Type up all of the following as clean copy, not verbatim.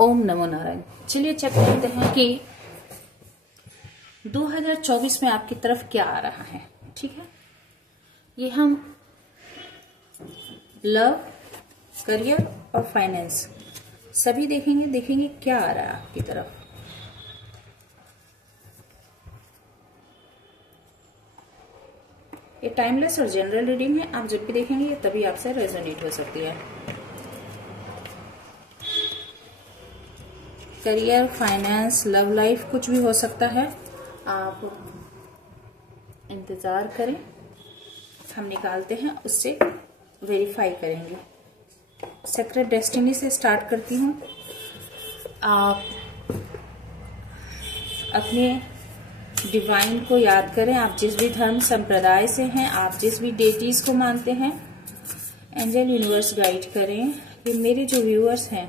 ओम नमो नारायण। चलिए चेक करते हैं कि 2024 में आपकी तरफ क्या आ रहा है। ठीक है, ये हम लव, करियर और फाइनेंस सभी देखेंगे क्या आ रहा है आपकी तरफ। ये टाइमलेस और जनरल रीडिंग है, आप जब भी देखेंगे तभी आपसे रेजोनेट हो सकती है। करियर, फाइनेंस, लव लाइफ कुछ भी हो सकता है, आप इंतजार करें, हम निकालते हैं, उससे वेरीफाई करेंगे। सेक्रेट डेस्टिनी से स्टार्ट करती हूँ। आप अपने डिवाइन को याद करें, आप जिस भी धर्म संप्रदाय से हैं, आप जिस भी डेटीज को मानते हैं। एंजल यूनिवर्स गाइड करें कि मेरे जो व्यूअर्स हैं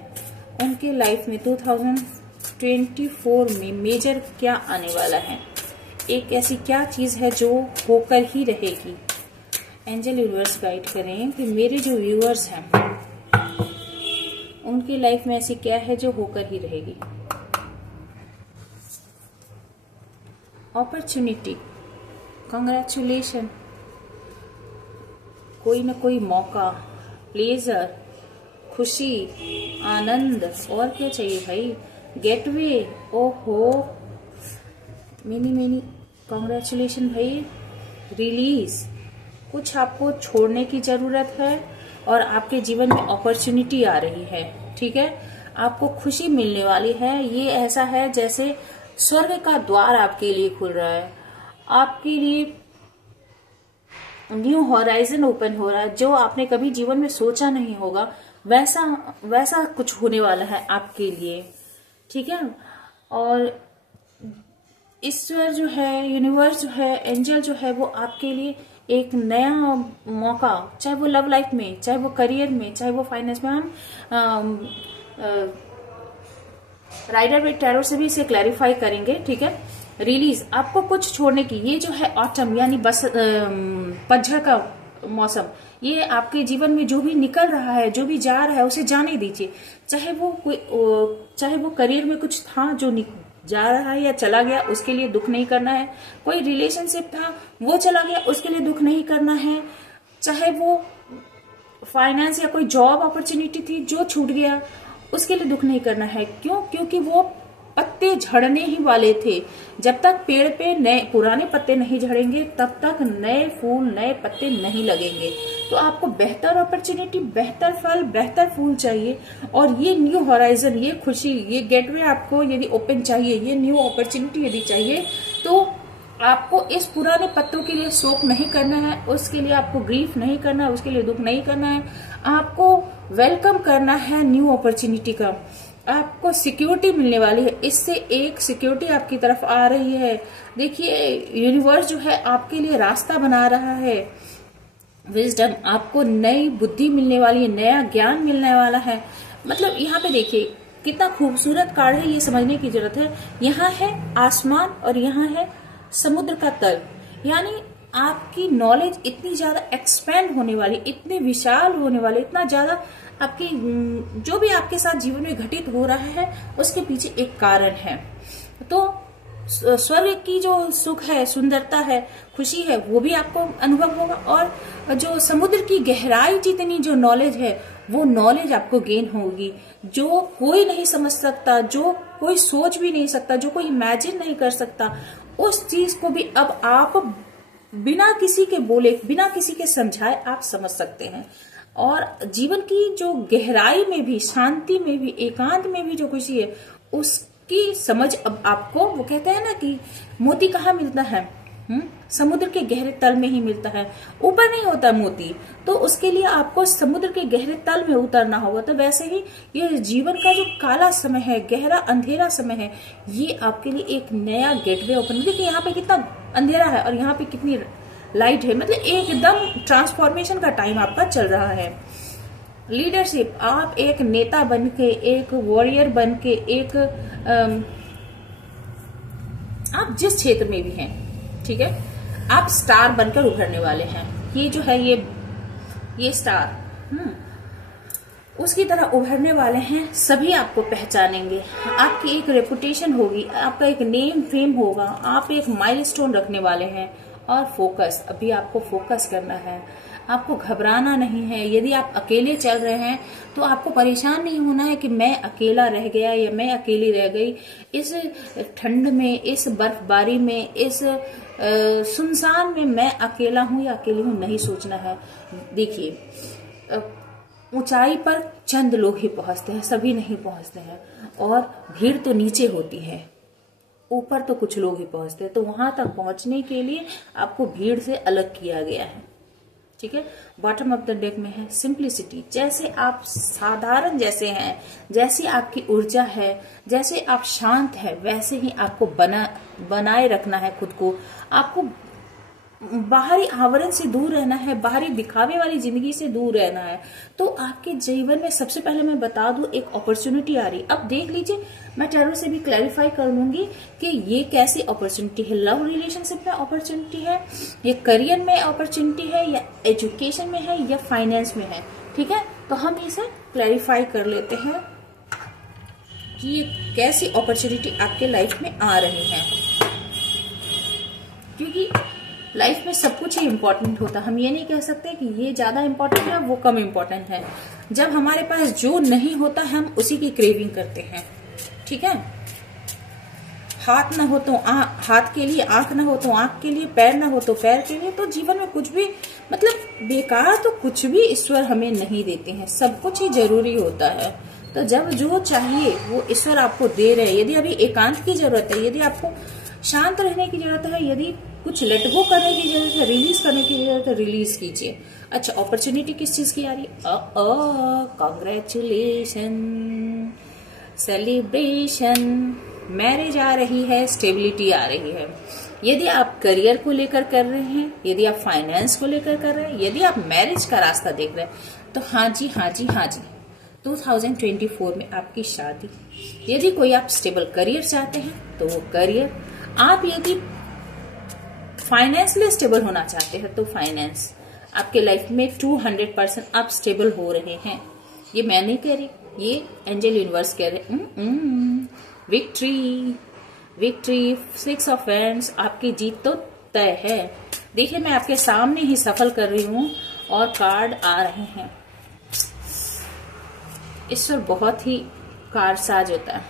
उनके लाइफ में 2024 में मेजर क्या आने वाला है, एक ऐसी क्या चीज है जो होकर ही रहेगी। एंजल यूनिवर्स गाइड करें कि मेरे जो व्यूअर्स हैं उनकी लाइफ में ऐसी क्या है जो होकर ही रहेगी। अपॉर्चुनिटी, कांग्रेचुलेशन, कोई न कोई मौका, प्लेजर, खुशी, आनंद, और क्या चाहिए भाई, गेटवे, ओहो, मेनी कांग्रेचुलेशन भाई, रिलीज। कुछ आपको छोड़ने की जरूरत है और आपके जीवन में अपॉर्चुनिटी आ रही है। ठीक है, आपको खुशी मिलने वाली है। ये ऐसा है जैसे स्वर्ग का द्वार आपके लिए खुल रहा है, आपके लिए न्यू हॉराइजन ओपन हो रहा है। जो आपने कभी जीवन में सोचा नहीं होगा वैसा कुछ होने वाला है आपके लिए। ठीक है, और ईश्वर जो है, यूनिवर्स जो है, एंजल जो है, वो आपके लिए एक नया मौका, चाहे वो लव लाइफ में, चाहे वो करियर में, चाहे वो फाइनेंस में। हम राइडर विद टैरो से भी इसे क्लैरिफाई करेंगे। ठीक है, रिलीज, आपको कुछ छोड़ने की, ये जो है ऑटम यानी बस पतझड़ का मौसम, ये आपके जीवन में जो भी निकल रहा है, जो भी जा रहा है, उसे जाने दीजिए। चाहे वो करियर में कुछ था जो जा रहा है या चला गया, उसके लिए दुख नहीं करना है। कोई रिलेशनशिप था वो चला गया, उसके लिए दुख नहीं करना है। चाहे वो फाइनेंस या कोई जॉब अपॉर्चुनिटी थी जो छूट गया, उसके लिए दुख नहीं करना है। क्यों? क्योंकि वो पत्ते झड़ने ही वाले थे। जब तक पेड़ पे नए पुराने पत्ते नहीं झड़ेंगे तब तक नए फूल, नए पत्ते नहीं लगेंगे। तो आपको बेहतर अपॉर्चुनिटी, बेहतर फल, बेहतर फूल चाहिए। और ये न्यू हॉराइजन, ये खुशी, ये गेटवे आपको यदि ओपन चाहिए, ये न्यू अपॉर्चुनिटी यदि चाहिए, तो आपको इस पुराने पत्तों के लिए शोक नहीं करना है, उसके लिए आपको ग्रीफ नहीं करना है, उसके लिए दुख नहीं करना है। आपको वेलकम करना है न्यू अपॉर्चुनिटी का। आपको सिक्योरिटी मिलने वाली है, इससे एक सिक्योरिटी आपकी तरफ आ रही है। देखिए, यूनिवर्स जो है आपके लिए रास्ता बना रहा है। विजडम, आपको नई बुद्धि मिलने वाली है, नया ज्ञान मिलने वाला है। मतलब यहाँ पे देखिए कितना खूबसूरत कार्ड है, ये समझने की जरूरत है। यहाँ है आसमान और यहाँ है समुद्र का तल, यानी आपकी नॉलेज इतनी ज्यादा एक्सपेंड होने वाली, इतनी विशाल होने वाली, इतना ज्यादा आपकी जो भी आपके साथ जीवन में घटित हो रहा है उसके पीछे एक कारण है। तो स्वर्ग की जो सुख है, सुंदरता है, खुशी है, वो भी आपको अनुभव होगा। और जो समुद्र की गहराई जितनी जो नॉलेज है, वो नॉलेज आपको गेन होगी, जो कोई नहीं समझ सकता, जो कोई सोच भी नहीं सकता, जो कोई इमेजिन नहीं कर सकता, उस चीज को भी अब आप बिना किसी के बोले, बिना किसी के समझाए आप समझ सकते हैं। और जीवन की जो गहराई में भी, शांति में भी, एकांत में भी जो खुशी है, उसकी समझ अब आपको, वो कहते हैं ना कि मोती कहाँ मिलता है, समुद्र के गहरे तल में ही मिलता है, ऊपर नहीं होता मोती। तो उसके लिए आपको समुद्र के गहरे तल में उतरना होगा। तो वैसे ही ये जीवन का जो काला समय है, गहरा अंधेरा समय है, ये आपके लिए एक नया गेटवे ओपन। देखिए यहाँ पे कितना अंधेरा है और यहाँ पे कितनी लाइट है, मतलब एकदम ट्रांसफॉर्मेशन का टाइम आपका चल रहा है। लीडरशिप, आप एक नेता बनके, एक वॉरियर बनके, एक आप जिस क्षेत्र में भी हैं, ठीक है, आप स्टार बनकर उभरने वाले हैं। ये जो है ये स्टार, उसकी तरह उभरने वाले हैं। सभी आपको पहचानेंगे, आपकी एक रेपुटेशन होगी, आपका एक नेम फेम होगा, आप एक माइलस्टोन रखने वाले हैं। और फोकस, अभी आपको फोकस करना है, आपको घबराना नहीं है। यदि आप अकेले चल रहे हैं तो आपको परेशान नहीं होना है कि मैं अकेला रह गया या मैं अकेली रह गई। इस ठंड में, इस बर्फबारी में, इस सुनसान में मैं अकेला हूं या अकेली हूं, नहीं सोचना है। देखिए, ऊंचाई पर चंद लोग ही पहुंचते हैं, सभी नहीं पहुंचते हैं। और भीड़ तो नीचे होती है, ऊपर तो कुछ लोग ही पहुंचते हैं। तो वहां तक पहुंचने के लिए आपको भीड़ से अलग किया गया है, ठीक है। बॉटम ऑफ द डेक में है सिंप्लिसिटी। जैसे आप साधारण जैसे हैं, जैसी आपकी ऊर्जा है, जैसे आप शांत है, वैसे ही आपको बनाए रखना है खुद को। आपको बाहरी आवरण से दूर रहना है, बाहरी दिखावे वाली जिंदगी से दूर रहना है। तो आपके जीवन में सबसे पहले मैं बता दूं, एक अपॉर्चुनिटी आ रही। अब देख लीजिए, मैं टैरो से भी क्लैरिफाई कर लूंगी कि ये कैसी अपॉर्चुनिटी है। लव रिलेशनशिप में अपॉर्चुनिटी है, या करियर में अपॉर्चुनिटी है, या एजुकेशन में है, या फाइनेंस में है, ठीक है। तो हम इसे क्लैरिफाई कर लेते हैं कि ये कैसी अपॉर्चुनिटी आपके लाइफ में आ रही है। क्योंकि लाइफ में सब कुछ ही इम्पोर्टेंट होता है। हम ये नहीं कह सकते कि ये ज्यादा इम्पोर्टेंट है, वो कम इम्पोर्टेंट है। जब हमारे पास जो नहीं होता, हम उसी की क्रेविंग करते हैं, ठीक है। हाथ ना हो तो हाथ के लिए, आंख ना हो तो आंख के लिए, पैर ना हो तो पैर के लिए। तो जीवन में कुछ भी, मतलब बेकार तो कुछ भी ईश्वर हमें नहीं देते हैं, सब कुछ ही जरूरी होता है। तो जब जो चाहिए वो ईश्वर आपको दे रहे हैं। यदि अभी एकांत की जरूरत है, यदि आपको शांत रहने की जरूरत है, यदि कुछ लेट गो करने की जरूरत है, रिलीज करने की जरूरत है, रिलीज कीजिए। अच्छा, अपॉर्चुनिटी किस चीज की आ रही है? कांग्रेचुलेशन, सेलिब्रेशन, मैरिज आ रही है, स्टेबिलिटी आ रही है। यदि आप करियर को लेकर कर रहे हैं, यदि आप फाइनेंस को लेकर कर रहे हैं, यदि आप मैरिज का रास्ता देख रहे हैं, तो हाँ जी, हाँ जी, हाँ जी, 2024 में आपकी शादी। यदि कोई आप स्टेबल करियर चाहते हैं तो वो करियर, आप यदि फाइनेंशियली स्टेबल होना चाहते हैं तो फाइनेंस, आपके लाइफ में 200% आप स्टेबल हो रहे हैं। ये मैं नहीं कह रही, ये एंजल यूनिवर्स कह रहे। विक्ट्री, विक्ट्री, 6 ऑफ वैंड्स, आपकी जीत तो तय है। देखिए, मैं आपके सामने ही सफल कर रही हूं और कार्ड आ रहे हैं। ईश्वर बहुत ही कारसाज होता है,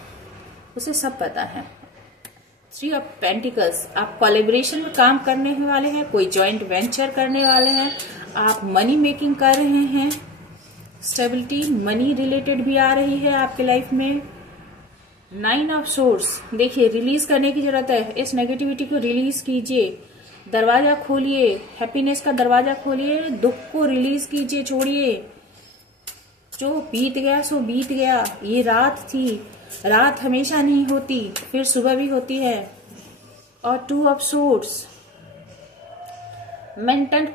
उसे सब पता है। 3 ऑफ पेंटिकल्स, आप कोलैबोरेशन में काम करने वाले हैं, कोई जॉइंट वेंचर करने वाले हैं, आप मनी मेकिंग कर रहे हैं। स्टेबिलिटी, मनी रिलेटेड भी आ रही है आपके लाइफ में। 9 ऑफ सोर्स, देखिए रिलीज करने की जरूरत है। इस नेगेटिविटी को रिलीज कीजिए, दरवाजा खोलिए, हैप्पीनेस का दरवाजा खोलिए, दुख को रिलीज कीजिए, छोड़िए। जो बीत गया सो बीत गया। ये रात थी, रात हमेशा नहीं होती, फिर सुबह भी होती है। और 2 ऑफ सोर्ड्स, मेंटल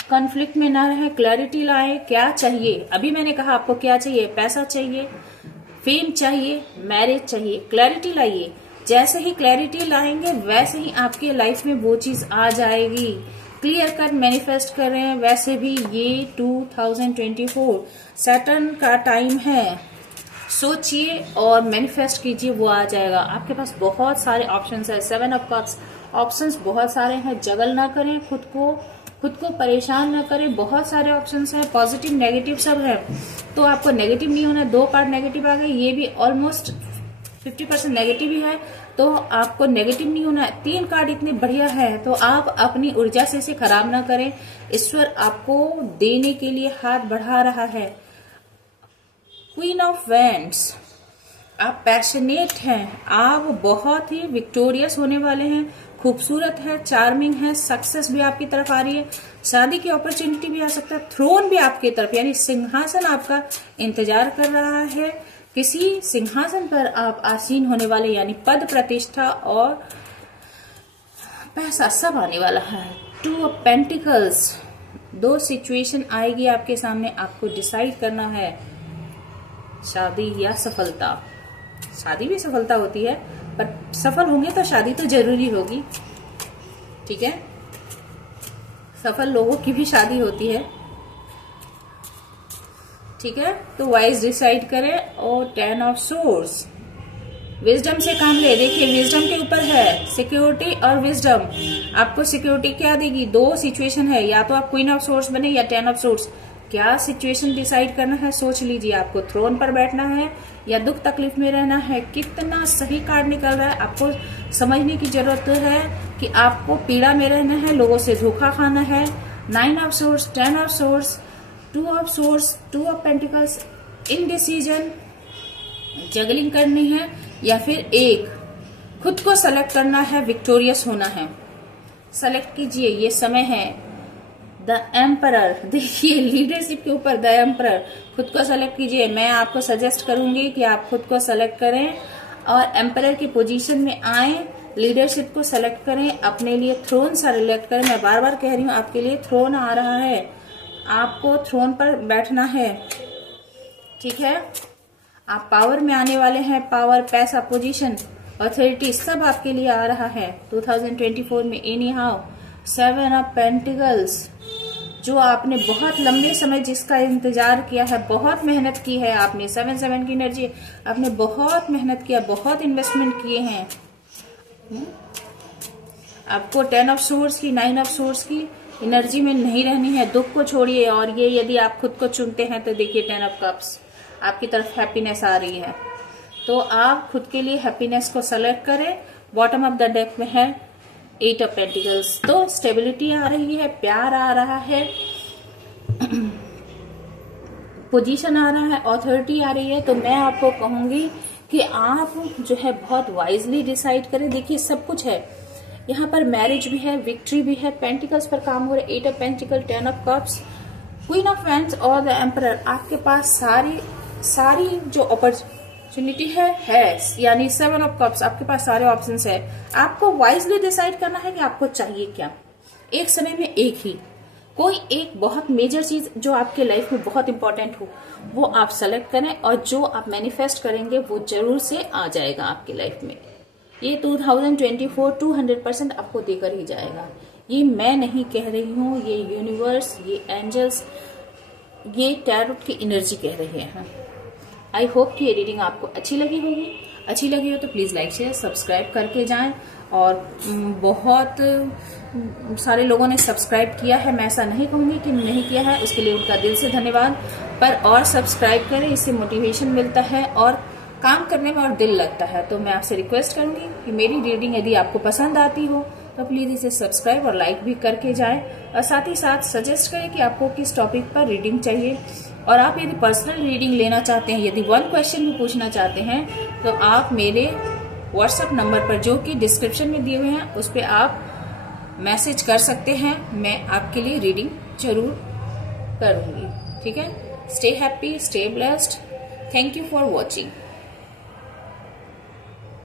कॉन्फ्लिक्ट में ना रहे, क्लैरिटी लाए। क्या चाहिए? अभी मैंने कहा आपको क्या चाहिए। पैसा चाहिए, फेम चाहिए, मैरिज चाहिए, क्लैरिटी लाइए। जैसे ही क्लैरिटी लाएंगे वैसे ही आपके लाइफ में वो चीज आ जाएगी। क्लियर कट मैनिफेस्ट कर रहे हैं। वैसे भी ये 2024 सैटर्न का टाइम है, सोचिए और मैनिफेस्ट कीजिए, वो आ जाएगा। आपके पास बहुत सारे ऑप्शंस है। 7 ऑफ कप्स, ऑप्शंस बहुत सारे हैं। जगल ना करें खुद को परेशान ना करें। बहुत सारे ऑप्शंस हैं, पॉजिटिव नेगेटिव सब है। तो आपको नेगेटिव नहीं होना। 2 कार्ड नेगेटिव आ गए, ये भी ऑलमोस्ट 50% नेगेटिव ही है, तो आपको नेगेटिव नहीं होना है। 3 कार्ड इतने बढ़िया है, तो आप अपनी ऊर्जा से इसे खराब ना करें। ईश्वर आपको देने के लिए हाथ बढ़ा रहा है। क्वीन ऑफ वैंड्स, आप पैशनेट हैं, आप बहुत ही विक्टोरियस होने वाले हैं। खूबसूरत है, चार्मिंग है, सक्सेस भी आपकी तरफ आ रही है। शादी की अपॉर्चुनिटी भी आ सकता है। थ्रोन भी आपकी तरफ, यानी सिंहासन आपका इंतजार कर रहा है। किसी सिंहासन पर आप आसीन होने वाले, यानी पद, प्रतिष्ठा और पैसा सब आने वाला है। 2 ऑफ पेंटिकल्स, 2 सिचुएशन आएगी आपके सामने, आपको डिसाइड करना है, शादी या सफलता। शादी भी सफलता होती है, पर सफल होंगे तो शादी तो जरूरी होगी, ठीक है। सफल लोगों की भी शादी होती है। ठीक है, तो वाइज डिसाइड करें। और 10 ऑफ सोर्स, विजडम से काम ले। देखिए विजडम के ऊपर है सिक्योरिटी और विजडम। आपको सिक्योरिटी क्या देगी? दो सिचुएशन है, या तो आप क्वीन ऑफ सोर्स बने या 10 ऑफ सोर्स। क्या सिचुएशन डिसाइड करना है सोच लीजिए। आपको थ्रोन पर बैठना है या दुख तकलीफ में रहना है? कितना सही कार्ड निकल रहा है। आपको समझने की जरूरत है कि आपको पीड़ा में रहना है, लोगों से धोखा खाना है। 9 of source, 10 of source, 2 of source, 2 of pentacles, indecision, juggling करनी है या फिर एक खुद को सेलेक्ट करना है, विक्टोरियस होना है। सेलेक्ट कीजिए, ये समय है। द एम्परर, देखिए लीडरशिप के ऊपर द एम्परर। खुद को सेलेक्ट कीजिए। मैं आपको सजेस्ट करूंगी कि आप खुद को सेलेक्ट करें और एम्परर की पोजीशन में आए, लीडरशिप को सेलेक्ट करें, अपने लिए थ्रोन सेलेक्ट करें। मैं बार बार कह रही हूँ, आपके लिए थ्रोन आ रहा है, आपको थ्रोन पर बैठना है, ठीक है। आप पावर में आने वाले हैं। पावर, पैसा, पोजीशन, अथॉरिटी सब आपके लिए आ रहा है 2024 में। एनी हाउ 7 ऑफ पेंटिकल्स, जो आपने बहुत लंबे समय जिसका इंतजार किया है, बहुत मेहनत की है आपने। 7 की एनर्जी, आपने बहुत मेहनत किया, बहुत इन्वेस्टमेंट किए हैं। आपको 10 ऑफ सोर्स की, 9 ऑफ सोर्स की एनर्जी में नहीं रहनी है। दुख को छोड़िए। और ये यदि आप खुद को चुनते हैं तो देखिए 10 ऑफ कप्स, आपकी तरफ हैप्पीनेस आ रही है। तो आप खुद के लिए हैप्पीनेस को सेलेक्ट करें। बॉटम ऑफ द डेक में है 8 ऑफ पेंटिकल्स। तो स्टेबिलिटी आ रही है, प्यार आ रहा है, पोजीशन आ रहा है, ऑथोरिटी आ रही है। तो मैं आपको कहूंगी कि आप जो है बहुत वाइजली डिसाइड करें। देखिए सब कुछ है यहाँ पर, मैरिज भी है, विक्ट्री भी है, पेंटिकल्स पर काम हो रहा है, 8 of pentacle, 10 of cups, queen of wands और द एम्परर। आपके पास सारी जो अपॉर्चुनिटी है यानी 7 ऑफ कप्स, आपके पास सारे ऑप्शंस है। आपको वाइजली डिसाइड करना है कि आपको चाहिए क्या। एक समय में एक ही कोई एक बहुत मेजर चीज जो आपके लाइफ में बहुत इंपॉर्टेंट हो, वो आप सेलेक्ट करें और जो आप मैनिफेस्ट करेंगे वो जरूर से आ जाएगा आपकी लाइफ में। ये 2024 200% आपको देकर ही जाएगा। ये मैं नहीं कह रही हूँ, ये यूनिवर्स, ये एंजल्स, ये टैरोट की एनर्जी कह रही है। आई होप कि ये रीडिंग आपको अच्छी लगी होगी। अच्छी लगी हो तो प्लीज लाइक शेयर सब्सक्राइब करके जाएं। और बहुत सारे लोगों ने सब्सक्राइब किया है, मैं ऐसा नहीं कहूंगी कि नहीं किया है, उसके लिए उनका दिल से धन्यवाद। पर और सब्सक्राइब करें, इससे मोटिवेशन मिलता है और काम करने में और दिल लगता है। तो मैं आपसे रिक्वेस्ट करूंगी कि मेरी रीडिंग यदि आपको पसंद आती हो तो प्लीज इसे सब्सक्राइब और लाइक भी करके जाएं। और साथ ही साथ सजेस्ट करें कि आपको किस टॉपिक पर रीडिंग चाहिए। और आप यदि पर्सनल रीडिंग लेना चाहते हैं, यदि 1 क्वेश्चन भी पूछना चाहते हैं, तो आप मेरे व्हाट्सएप नंबर पर जो कि डिस्क्रिप्शन में दिए हुए हैं उस पर आप मैसेज कर सकते हैं। मैं आपके लिए रीडिंग जरूर करूंगी, ठीक है। Stay happy, stay blessed. Thank you for watching.